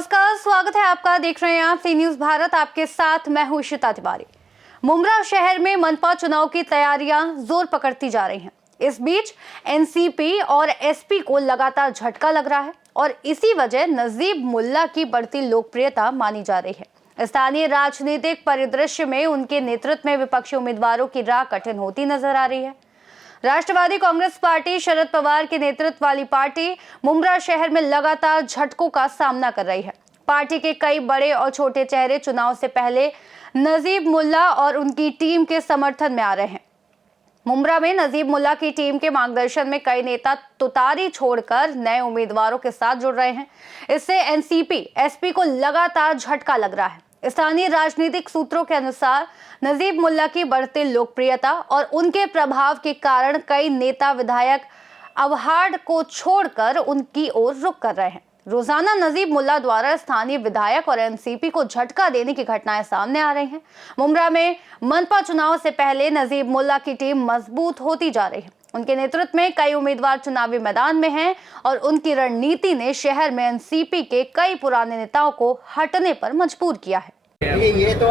नमस्कार, स्वागत है आपका। देख रहे हैं आप सी न्यूज भारत। आपके साथ मैं हूं इशिता तिवारी। मुमरा शहर में मनपा चुनाव की तैयारियां जोर पकड़ती जा रही हैं। इस बीच एनसीपी और एसपी को लगातार झटका लग रहा है और इसी वजह नजीब मुल्ला की बढ़ती लोकप्रियता मानी जा रही है। स्थानीय राजनीतिक परिदृश्य में उनके नेतृत्व में विपक्षी उम्मीदवारों की राह कठिन होती नजर आ रही है। राष्ट्रवादी कांग्रेस पार्टी शरद पवार के नेतृत्व वाली पार्टी मुमरा शहर में लगातार झटकों का सामना कर रही है। पार्टी के कई बड़े और छोटे चेहरे चुनाव से पहले नजीब मुल्ला और उनकी टीम के समर्थन में आ रहे हैं। मुमरा में नजीब मुल्ला की टीम के मार्गदर्शन में कई नेता तुतारी छोड़कर नए उम्मीदवारों के साथ जुड़ रहे हैं। इससे एनसीपी एसपी को लगातार झटका लग रहा है। स्थानीय राजनीतिक सूत्रों के अनुसार नजीब मुल्ला की बढ़ती लोकप्रियता और उनके प्रभाव के कारण कई नेता विधायक अवहाड़ को छोड़कर उनकी ओर रुख कर रहे हैं। रोजाना नजीब मुल्ला द्वारा स्थानीय विधायक और एनसीपी को झटका देने की घटनाएं सामने आ रही हैं। मुमरा में मनपा चुनाव से पहले नजीब मुल्ला की टीम मजबूत होती जा रही है। उनके नेतृत्व में कई उम्मीदवार चुनावी मैदान में हैं और उनकी रणनीति ने शहर में एनसीपी के कई पुराने नेताओं को हटने पर मजबूर किया है। ये तो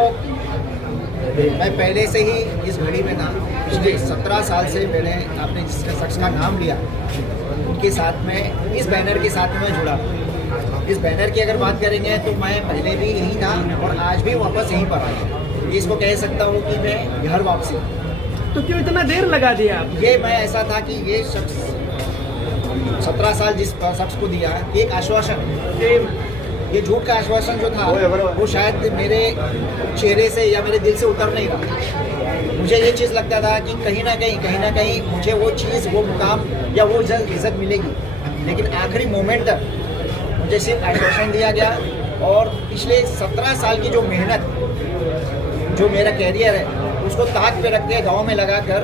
मैं पहले से ही इस घड़ी में था। पिछले 17 साल से मैंने आपने जिस शख्स का नाम लिया उनके साथ में, इस बैनर के साथ में मैं जुड़ा। इस बैनर की अगर बात करेंगे तो मैं पहले भी यही था और आज भी वापस यहीं पर आया। इसको कह सकता हूँ कि मैं घर वापसी। तो क्यों इतना देर लगा दिया आप? ये मैं ऐसा था कि ये शख्स 17 साल जिस शख्स को दिया एक आश्वासन, ये झूठ का आश्वासन जो था वो शायद मेरे चेहरे से या मेरे दिल से उतर नहीं रहा। मुझे ये चीज़ लगता था कि कहीं ना कहीं मुझे वो चीज़, वो मुकाम या वो इज्जत मिलेगी, लेकिन आखिरी मोमेंट तक मुझे सिर्फ आश्वासन दिया गया। और पिछले 17 साल की जो मेहनत, जो मेरा कैरियर है, उसको ताक पे रख के गाँव में लगा कर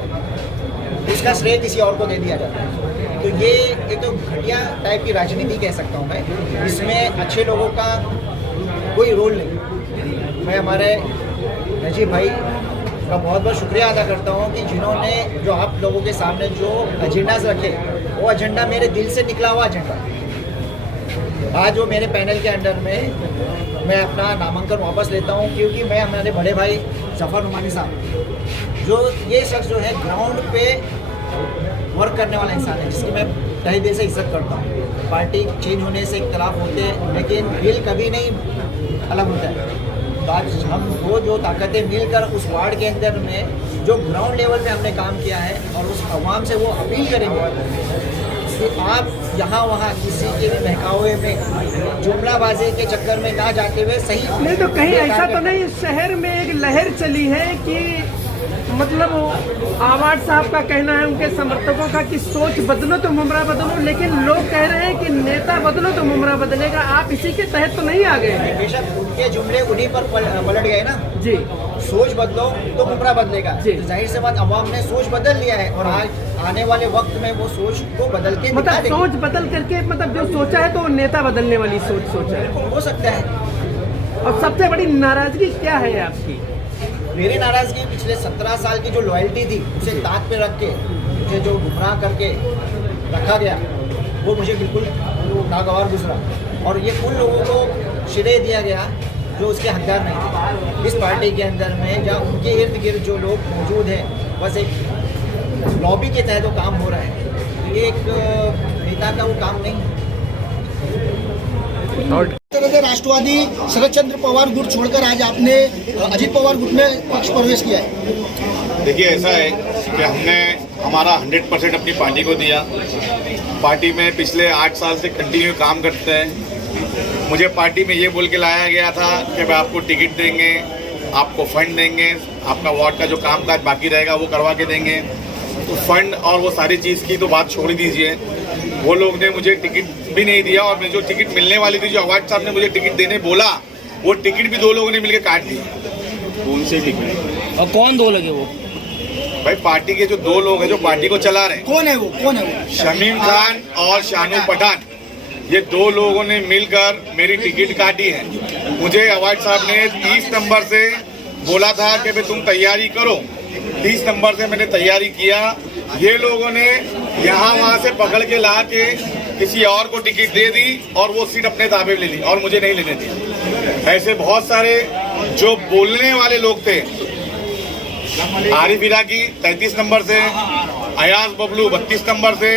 उसका श्रेय किसी और को दे दिया जाता है। तो ये एक तो घटिया टाइप की राजनीति कह सकता हूँ मैं। इसमें अच्छे लोगों का कोई रोल नहीं। मैं हमारे नजीब भाई का बहुत बहुत शुक्रिया अदा करता हूँ कि जिन्होंने जो आप लोगों के सामने जो एजेंडाज रखे, वो एजेंडा मेरे दिल से निकला हुआ एजेंडा। आज वो मेरे पैनल के अंडर में मैं अपना नामांकन वापस लेता हूँ, क्योंकि मैं हमारे बड़े भाई जफर नुमानी साहब, जो ये शख्स जो है ग्राउंड पे वर्क करने वाला इंसान है, जिसकी मैं तहे दिल से इज्जत करता हूँ। पार्टी चेंज होने से इख्तलाफ होते हैं, लेकिन दिल कभी नहीं अलग होता है। तो आज हम वो जो ताकतें मिलकर उस वार्ड के अंदर में जो ग्राउंड लेवल पे हमने काम किया है, और उस आवाम से वो अपील करेंगे कि आप यहाँ वहाँ किसी के भी बहकावे में, जुमलाबाजी के चक्कर में ना जाते हुए सही नहीं तो कहीं ऐसा तो नहीं शहर में एक लहर चली है कि मतलब आवाड़ साहब का कहना है, उनके समर्थकों का, कि सोच बदलो तो मुमरा बदलो, लेकिन लोग कह रहे हैं कि नेता बदलो तो मुमरा बदलेगा। आप इसी के तहत तो नहीं आ गए? बेशक उनके जुमले उन्हीं पर पलट गए ना जी। सोच बदलो तो मुमरा बदलेगा। जी। जाहिर सी बात, अवाम ने सोच बदल लिया है और आज आने वाले वक्त में वो सोच को बदल के मतलब सोच बदल करके, मतलब जो सोचा है तो नेता बदलने वाली सोच सोचा है, हो सकता है। और सबसे बड़ी नाराजगी क्या है आपकी? मेरी नाराजगी पिछले 17 साल की जो लॉयल्टी थी, उसे ताक पे रख के मुझे जो गुमराह करके रखा गया, वो मुझे बिल्कुल नागवार गुजरा। और ये उन लोगों को श्रेय दिया गया जो उसके हकदार नहीं थे। इस पार्टी के अंदर में जहाँ उनके इर्द गिर्द जो लोग मौजूद हैं, बस एक लॉबी के तहत वो काम हो रहा है। ये एक नेता का वो काम नहीं है। राष्ट्रवादी शरद चंद्र पवार गुट छोड़कर आज आपने अजित पवार गुट में पक्ष प्रवेश किया है। देखिए, ऐसा है कि हमने हमारा 100% अपनी पार्टी को दिया। पार्टी में पिछले 8 साल से कंटिन्यू काम करते हैं। मुझे पार्टी में ये बोल के लाया गया था कि भाई आपको टिकट देंगे, आपको फंड देंगे, आपका वार्ड का जो कामकाज बाकी रहेगा वो करवा के देंगे। तो फंड और वो सारी चीज़ की तो बात छोड़ दीजिए, वो लोग ने मुझे टिकट भी नहीं दिया। और मैं जो टिकट मिलने वाली थी, जो अवार्ड साहब ने मुझे टिकट देने बोला, वो टिकट भी 2 लोगों ने मिलकर काट दी। कौन से टिकट और कौन 2 लगे? वो भाई पार्टी के जो 2 लोग हैं जो पार्टी को चला रहे हैं। कौन है वो? शमीम खान और शानू पठान, ये 2 लोगों ने मिलकर मेरी टिकट काटी है। मुझे अवार्ड साहब ने 30 नंबर से बोला था कि भाई तुम तैयारी करो। 30 नंबर से मैंने तैयारी किया। ये लोगों ने यहाँ वहाँ से पकड़ के ला के किसी और को टिकट दे दी और वो सीट अपने ताबे ले ली और मुझे नहीं लेने दी। ऐसे बहुत सारे जो बोलने वाले लोग थे, आरिफ इराकी 33 नंबर से, अयाज बबलू 32 नंबर से,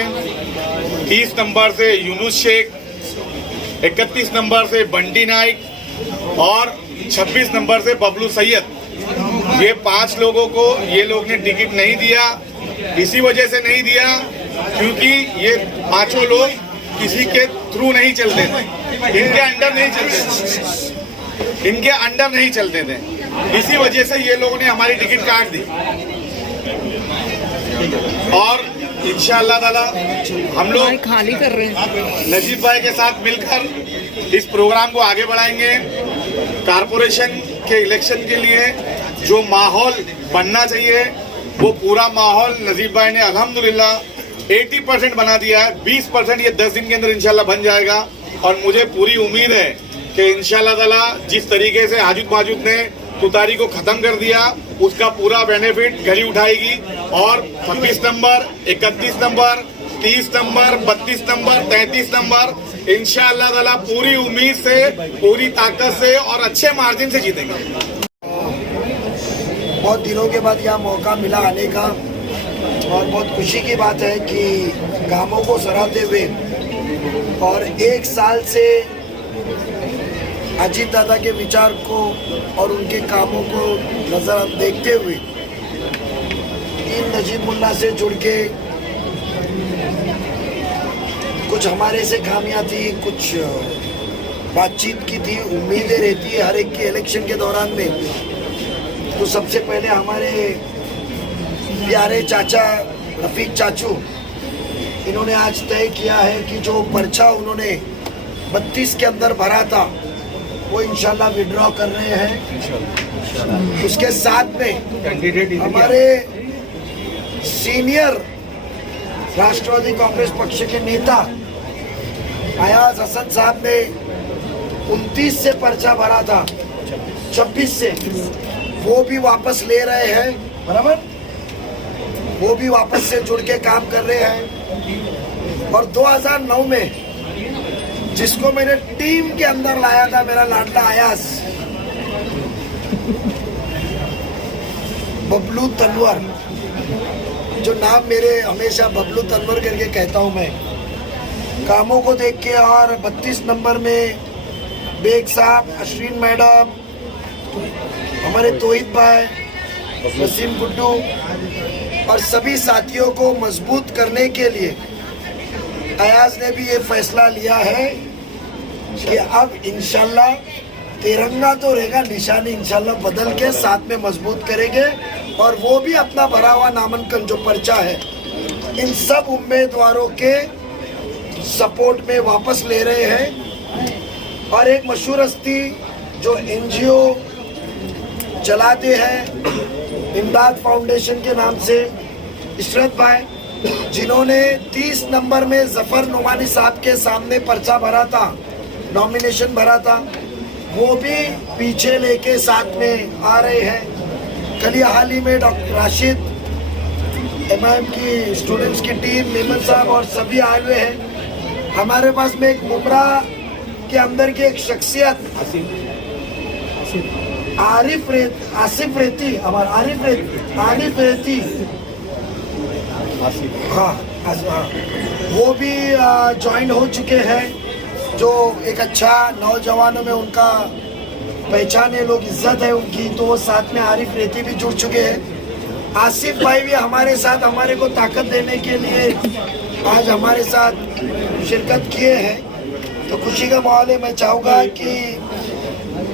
30 नंबर से यूनुस शेख, 31 नंबर से बंटी नाइक और 26 नंबर से बबलू सैयद, ये 5 लोगों को ये लोग ने टिकट नहीं दिया। इसी वजह से नहीं दिया क्योंकि ये 5 लोग किसी के थ्रू नहीं चलते थे, इनके अंडर नहीं चलते थे, इनके अंडर नहीं चलते थे। इसी वजह से ये लोगों ने हमारी टिकट काट दी और इंशाअल्लाह ताला हम लोग खाली कर रहे हैं। नजीब भाई के साथ मिलकर इस प्रोग्राम को आगे बढ़ाएंगे। कारपोरेशन के इलेक्शन के लिए जो माहौल बनना चाहिए वो पूरा माहौल नजीब भाई ने अल्हम्दुलिल्लाह 80% बना दिया है। 20% ये 10 दिन के अंदर इंशाल्लाह बन जाएगा और मुझे पूरी उम्मीद है कि इंशाल्लाह ताला जिस तरीके से हाजुद माजुद ने तुतारी को खत्म कर दिया उसका पूरा बेनिफिट घड़ी उठाएगी और 26 number, 31 number, 30 number, 32 number, 33 number इंशाअल्लाह ताला पूरी उम्मीद से, पूरी ताकत से और अच्छे मार्जिन से जीतेंगे। बहुत दिनों के बाद यहाँ मौका मिला आने का और बहुत खुशी की बात है कि कामों को सराहते हुए और 1 साल से अजीत दादा के विचार को और उनके कामों को नजर देखते हुए इन नजीब मुल्ला से जुड़ के कुछ हमारे से खामियां थी, कुछ बातचीत की थी, उम्मीदें रहती है हर एक के इलेक्शन के दौरान में। तो सबसे पहले हमारे प्यारे चाचा रफीक चाचू, इन्होंने आज तय किया है कि जो पर्चा उन्होंने 32 के अंदर भरा था वो इंशाल्लाह विड्रॉ कर रहे हैं। उसके साथ में हमारे सीनियर राष्ट्रवादी कांग्रेस पक्ष के नेता अयाज हसन साहब ने 29 से पर्चा भरा था, 26 से, वो भी वापस ले रहे हैं, बराबर, वो भी वापस से जुड़ के काम कर रहे हैं। और 2009 में जिसको मैंने टीम के अंदर लाया था, मेरा लाडला अयाज बबलू तनवर, जो नाम मेरे हमेशा बबलू तनवर करके कहता हूं मैं, कामों को देख के। और 32 नंबर में बेग साहब, अश्विन मैडम, हमारे तोहिद भाई, वसीम गुड्डू और सभी साथियों को मजबूत करने के लिए अयाज ने भी ये फैसला लिया है कि अब इंशाल्लाह तिरंगा तो रहेगा, निशानी इंशाल्लाह बदल के साथ में मजबूत करेंगे। और वो भी अपना भरा हुआ नामांकन जो पर्चा है इन सब उम्मीदवारों के सपोर्ट में वापस ले रहे हैं। और एक मशहूर हस्ती जो NGO चलाते हैं इमदाद फाउंडेशन के नाम से, इशरत भाई, जिन्होंने 30 नंबर में जफर नुमानी साहब के सामने पर्चा भरा था, नॉमिनेशन भरा था, वो भी पीछे लेके साथ में आ रहे हैं। कल हाल ही में डॉक्टर राशिद, MIM की स्टूडेंट्स की टीम, मेमन साहब और सभी आए हुए हैं। हमारे पास में एक मुमरा के अंदर की एक शख्सियत आसिफ रेती, हमारा आरिफ रेती, हाँ, वो भी ज्वाइन हो चुके हैं, जो एक अच्छा नौजवानों में उनका पहचान है, लोग इज्जत है उनकी, तो वो साथ में आरिफ रेती भी जुड़ चुके हैं। आसिफ भाई भी हमारे साथ हमारे को ताकत देने के लिए आज हमारे साथ शिरकत किए हैं। तो खुशी का माहौल है। मैं चाहूँगा कि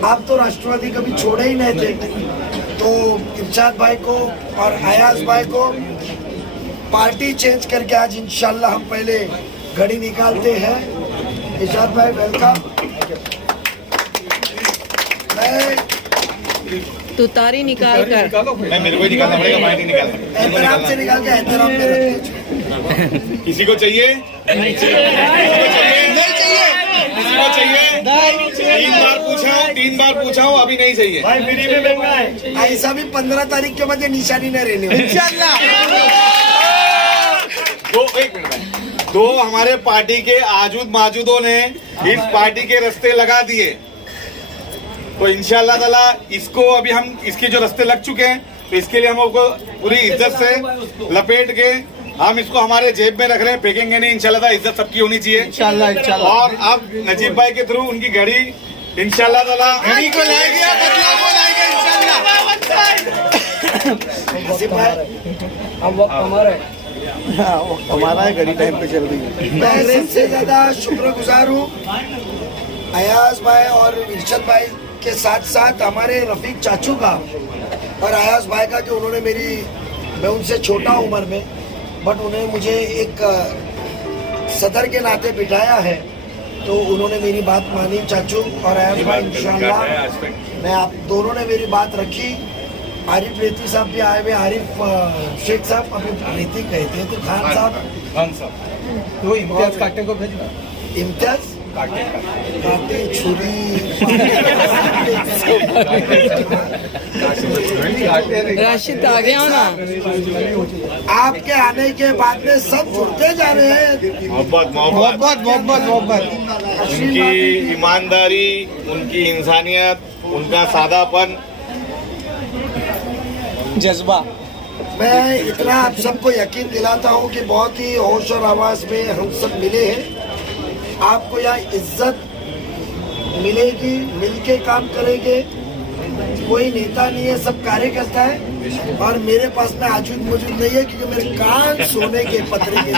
आप तो राष्ट्रवादी कभी छोड़े ही नहीं थे, तो इरशाद भाई को और अयाज भाई को पार्टी चेंज करके आज इंशाल्लाह हम पहले घड़ी निकालते हैं। इरशाद भाई वेलकम। मैं तुतारी निकाल कर मैं मेरे को ही निकालना पड़ेगा, मैं नहीं निकाल सकता। एहतराम से निकाल के एहतराम में रखते। किसी को चाहिए? नहीं चाहिए। किसी को चाहिए? 3 बार पूछा हूँ, अभी नहीं चाहिए। ऐसा भी 15 तारीख के बाद ये निशानी न रहने वाली। एक मिनट दो हमारे पार्टी के आजूद माजूदों ने इस पार्टी के रास्ते लगा दिए, तो इंशाल्लाह ताला इसको अभी हम इसके जो रास्ते लग चुके हैं, तो इसके लिए हम लोग पूरी इज्जत से लपेट के हम इसको हमारे जेब में रख रहे हैं, फेंकेंगे नहीं। इंशाल्लाह ताला इज्जत सबकी होनी चाहिए इंशाल्लाह। और अब नजीब भाई के थ्रू उनकी घड़ी इंशाल्लाह ताला घड़ी को लाएंगे, बदलाव को लाएंगे इंशाल्लाह। नसीब भाई हमारा है, घड़ी टाइम पे चल रही है। मैं सबसे ज्यादा शुक्रगुजार हूँ अयाज भाई और इरशद भाई के साथ साथ हमारे रफीक चाचू का और अयाज भाई का, जो उन्होंने मैं उनसे छोटा उम्र में, बट उन्होंने मुझे एक सदर के नाते बिठाया है, तो उन्होंने मेरी बात मानी चाचू और अयाज भाई। इंशाल्लाह मैं आप दोनों ने मेरी बात रखी। आरिफ रेती साहब भी आए हुए, आरिफ शेख साहब, अभी रेती कहते हैं, तो खान साहब वो इम्तियाज काटे को भेजना, इम्तियाज काटे छुरी राशिद आ गया हो ना। आपके आने के बाद में सब जुड़ते जा रहे हैं। मोहब्बत उनकी ईमानदारी, उनकी इंसानियत, उनका सादापन, जज्बा। मैं इतना आप सबको यकीन दिलाता हूँ कि बहुत ही होश और आवाज में हम सब मिले हैं। आपको यहाँ इज्जत मिलेगी, मिलके काम करेंगे। कोई नेता नहीं है, सब कार्यकर्ता है। और मेरे पास में आजूद मौजूद नहीं है, क्योंकि मेरे कान सोने के पत्रे के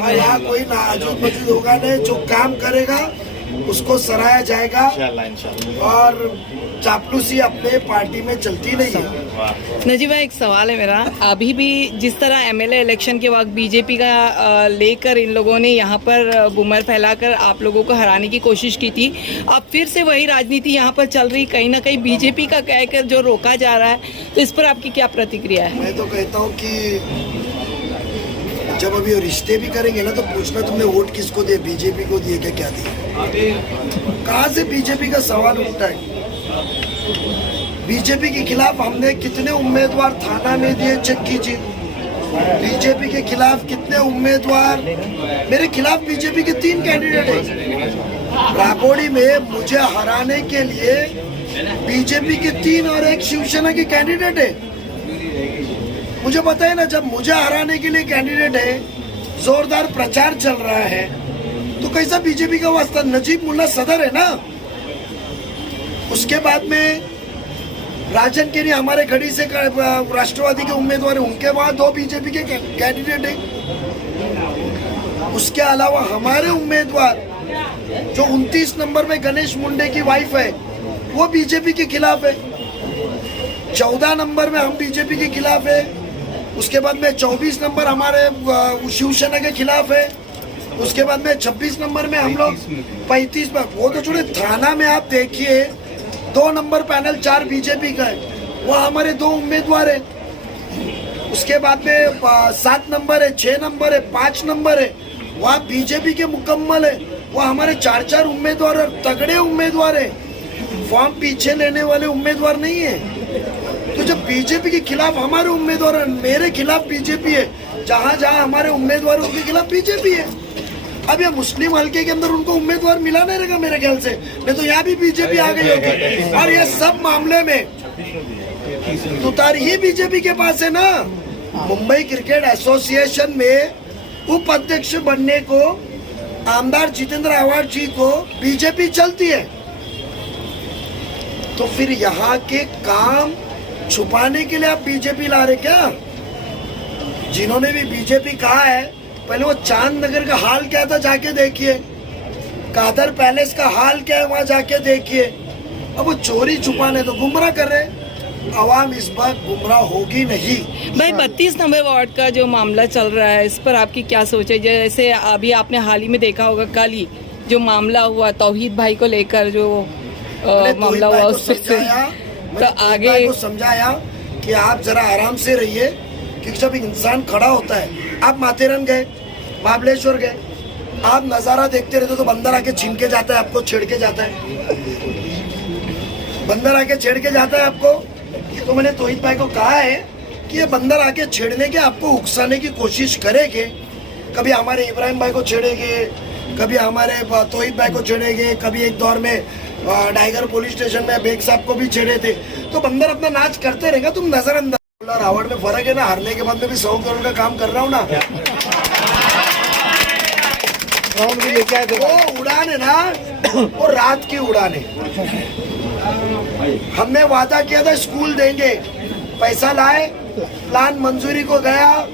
और यहाँ कोई ना आजूद मौजूद होगा नहीं। जो काम करेगा उसको सराहा जाएगा। और चापलूसी अपने पार्टी में चलती नहीं है। नजीब भाई, एक सवाल है मेरा। अभी भी जिस तरह एमएलए इलेक्शन के वक्त बीजेपी का लेकर इन लोगों ने यहाँ पर बुमर फैलाकर आप लोगों को हराने की कोशिश की थी, अब फिर से वही राजनीति यहाँ पर चल रही, कहीं ना कहीं बीजेपी का कहकर जो रोका जा रहा है, तो इस पर आपकी क्या प्रतिक्रिया है? मैं तो कहता हूँ कि जब अभी रिश्ते भी करेंगे ना, तो पूछना तुमने वोट किसको दिए, बीजेपी को दिए क्या दिए? कहाँ से बीजेपी का सवाल उठता है? बीजेपी के खिलाफ हमने कितने उम्मीदवार थाना में दिए, चेक कीजिए। बीजेपी के खिलाफ कितने उम्मीदवार, मेरे खिलाफ बीजेपी के 3 कैंडिडेट हैं। राबोड़ी में मुझे हराने के लिए बीजेपी के 3 और एक शिवसेना के कैंडिडेट है। मुझे पता है ना, जब मुझे हराने के लिए कैंडिडेट है, जोरदार प्रचार चल रहा है, तो कैसा बीजेपी का वास्ता? नजीब मुल्ला सदर है ना। उसके बाद में राजन केरी हमारे घड़ी से राष्ट्रवादी के उम्मीदवार है, उनके वहां 2 बीजेपी के कैंडिडेट है। उसके अलावा हमारे उम्मीदवार जो 29 नंबर में गणेश मुंडे की वाइफ है, वो बीजेपी के खिलाफ है। 14 नंबर में हम बीजेपी के खिलाफ है। उसके बाद में 24 नंबर हमारे शिवसेना के खिलाफ है। उसके बाद में 26 नंबर में हम लोग 35 पर, वो तो छोड़े, थाना में आप देखिए 2 नंबर पैनल 4 बीजेपी का है, वो हमारे 2 उम्मीदवार है। उसके बाद में 7 नंबर है, 6 नंबर है, 5 नंबर है, वहाँ बीजेपी के मुकम्मल है। वो हमारे 4 उम्मीदवार और तगड़े उम्मीदवार है, फॉर्म पीछे लेने वाले उम्मीदवार नहीं है। तो जब बीजेपी के खिलाफ हमारे उम्मीदवार है, मेरे खिलाफ बीजेपी है, जहाँ जहाँ हमारे उम्मीदवार के खिलाफ बीजेपी है। अब ये मुस्लिम हल्के के अंदर उनको उम्मीदवार मिला नहीं रहेगा मेरे ख्याल से, नहीं तो यहाँ भी बीजेपी आ गई होगी। और ये सब मामले में तुतारी ही बीजेपी के पास है ना। मुंबई क्रिकेट एसोसिएशन में उपाध्यक्ष बनने को आमदार जितेंद्र आव्हाड जी को बीजेपी चलती है, तो फिर यहाँ के काम छुपाने के लिए आप बीजेपी ला रहे क्या? जिन्होंने भी बीजेपी कहा है, पहले वो चांद नगर का हाल क्या था जाके देखिए, कादर पैलेस का हाल क्या है वहां जाके देखिए। अब वो चोरी छुपाने तो गुमराह कर रहे, आवाम इस बार गुमराह होगी नहीं। भाई 32 नंबर वार्ड का जो मामला चल रहा है, इस पर आपकी क्या सोच है? जैसे अभी आपने हाल ही में देखा होगा, कल ही जो मामला हुआ तौहीद भाई को लेकर, जो मामला हुआ उससे तो आगे को समझाया कि आप जरा आराम से रहिए, क्योंकि जब इंसान खड़ा होता है, आप माथेरन गए, महाबलेश्वर गए, आप नजारा देखते रहते तो बंदर आके छीन के जाता है, आपको छेड़ के जाता है, बंदर आके छेड़ के जाता है आपको। तो मैंने तौहीद भाई को कहा है कि ये बंदर आके छेड़ने के, आपको उकसाने की कोशिश करेंगे। कभी हमारे इब्राहिम भाई को छेड़ेंगे, कभी हमारे तोहिद भाई को छेड़ेंगे, कभी एक दौर में टाइगर पुलिस स्टेशन में बेग साहब को भी छेड़े थे। तो बंदर अपना नाच करते रहेगा, तुम नजरअंदाज। और रावण में फर्क है ना, हारने के बाद में भी 100 करोड़ का काम कर रहा हूँ ना। लेके आए थे वो उड़ान है ना, वो रात की उड़ान है। हमने वादा किया था स्कूल देंगे, पैसा लाए, प्लान मंजूरी को गया।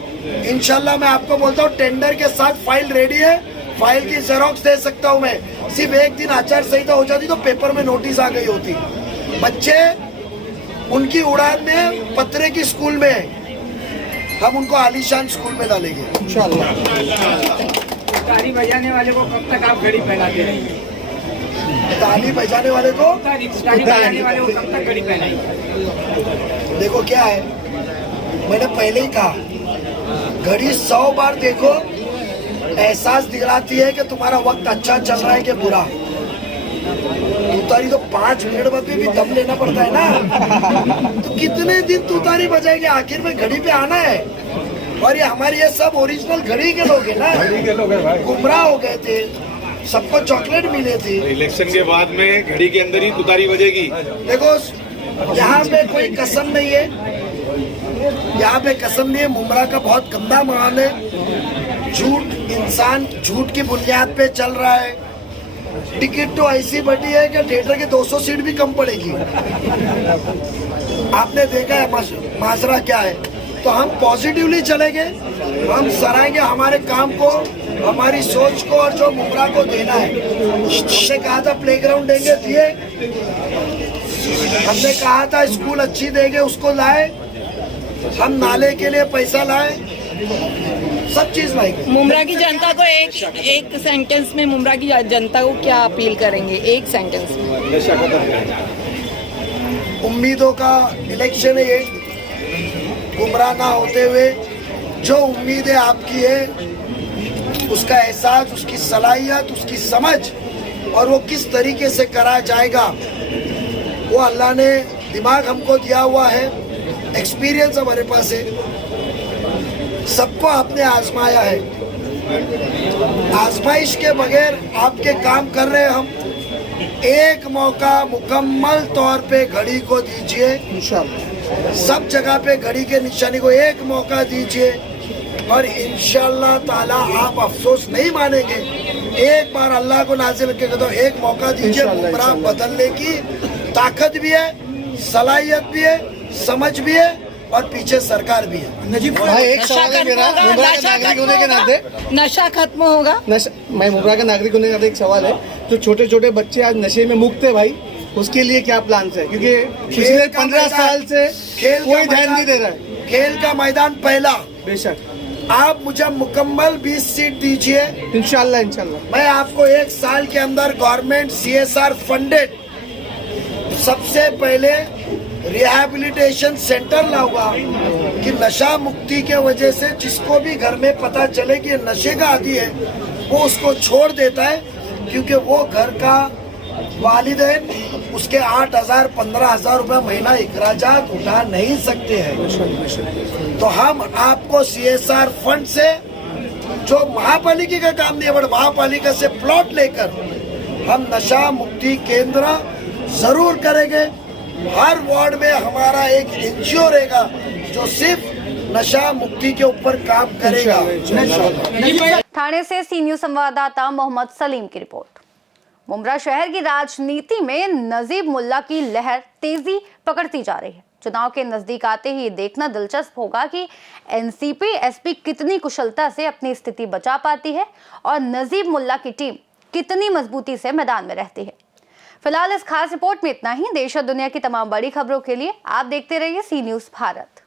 इंशाल्लाह मैं आपको बोलता हूँ टेंडर के साथ फाइल रेडी है, फाइल की जेरोक्स दे सकता हूँ मैं। सिर्फ एक दिन आचार संहिता हो जाती तो पेपर में नोटिस आ गई होती। बच्चे उनकी उड़ान में पत्रे की स्कूल में, हम उनको आलीशान स्कूल में डालेंगे इंशाल्लाह। ताली बजाने वाले को कब तक आप घड़ी पहनाते रहेंगे? ताली बजाने वाले को, ताली बजाने वाले को कब तक घड़ी पहनाएंगे? देखो क्या है, मैंने पहले ही कहा, घड़ी 100 बार देखो, एहसास दिलाती है कि तुम्हारा वक्त अच्छा चल रहा है कि बुरा। तुतारी तो 5 मिनट बाद में भी दम लेना पड़ता है ना। तो कितने दिन तुतारी बजाएंगे, आखिर में घड़ी पे आना है। और ये हमारी ये सब ओरिजिनल घड़ी के लोग हैं ना, गुमराह हो गए थे, सबको चॉकलेट मिले थे। इलेक्शन के बाद में घड़ी के अंदर ही तुतारी बजेगी। देखो यहाँ पे कोई कसम नहीं है, यहाँ पे कसम नहीं है। मुमरा का बहुत गंदा माहौल है, झूठ, इंसान झूठ की बुनियाद पे चल रहा है। टिकट तो ऐसी बटी है कि थिएटर के 200 सीट भी कम पड़ेगी। आपने देखा है माजरा क्या है। तो हम पॉजिटिवली चलेंगे, हम सराहेंगे हमारे काम को, हमारी सोच को, और जो मुमरा को देना है। हमने कहा था प्लेग्राउंड देंगे, दिए। हमने कहा था स्कूल अच्छी देंगे, उसको लाए। हम नाले के लिए पैसा लाए, सब चीज लाएंगे। मुमरा की जनता को एक सेंटेंस में मुमरा की जनता को क्या अपील करेंगे, एक सेंटेंस में? उम्मीदों का इलेक्शन है ये, गुमराह ना होते हुए जो उम्मीदें आपकी है, उसका एहसास, उसकी सलाहियत, उसकी समझ, और वो किस तरीके से करा जाएगा, वो अल्लाह ने दिमाग हमको दिया हुआ है, एक्सपीरियंस हमारे पास है, सबको आपने आजमाया है। आजमाइश के बगैर आपके काम कर रहे हम। एक मौका मुकम्मल तौर पे घड़ी को दीजिए, इंशाल्लाह सब जगह पे घड़ी के निशानी को एक मौका दीजिए, और इंशाल्लाह ताला आप अफसोस नहीं मानेंगे। एक बार अल्लाह को नाज़िल करके तो एक मौका दीजिए। मुमरा बदलने की ताकत भी है, सलाहियत भी है, समझ भी है, और पीछे सरकार भी है। नजीब भाई, एक सवाल है मेरा, मुमरा के नागरिक होने के नाते, नशा खत्म होगा? मैं मुमरा का नागरिक होने के नाते एक सवाल है, जो छोटे छोटे बच्चे आज नशे में मुक्त है भाई, उसके लिए क्या प्लान है? क्योंकि पिछले 15 साल से कोई ध्यान नहीं दे रहा है। खेल का मैदान पहला, बेशक आप मुझे मुकम्मल 20 सीट दीजिए, इंशाल्लाह इंशाल्लाह। मैं आपको 1 साल के अंदर गवर्नमेंट CSR फंडेड सबसे पहले रिहैबिलिटेशन सेंटर लाऊंगा, कि नशा मुक्ति के वजह से जिसको भी घर में पता चले कि नशे का आदी है, वो उसको छोड़ देता है, क्योंकि वो घर का वालिदैन उसके 8,000 15,000 रुपए महीना इखराजात उठा नहीं सकते हैं। तो हम आपको CSR फंड से, जो महापालिका का काम नहीं है, बट महापालिका से प्लॉट लेकर हम नशा मुक्ति केंद्र जरूर करेंगे। हर वार्ड में हमारा एक NGO रहेगा जो सिर्फ नशा मुक्ति के ऊपर काम करेगा। ठाणे से सी न्यूज संवाददाता मोहम्मद सलीम की रिपोर्ट। मुमरा शहर की राजनीति में नजीब मुल्ला की लहर तेजी पकड़ती जा रही है। चुनाव के नजदीक आते ही देखना दिलचस्प होगा कि NCP SP कितनी कुशलता से अपनी स्थिति बचा पाती है और नजीब मुल्ला की टीम कितनी मजबूती से मैदान में रहती है। फिलहाल इस खास रिपोर्ट में इतना ही। देश और दुनिया की तमाम बड़ी खबरों के लिए आप देखते रहिए सी न्यूज भारत।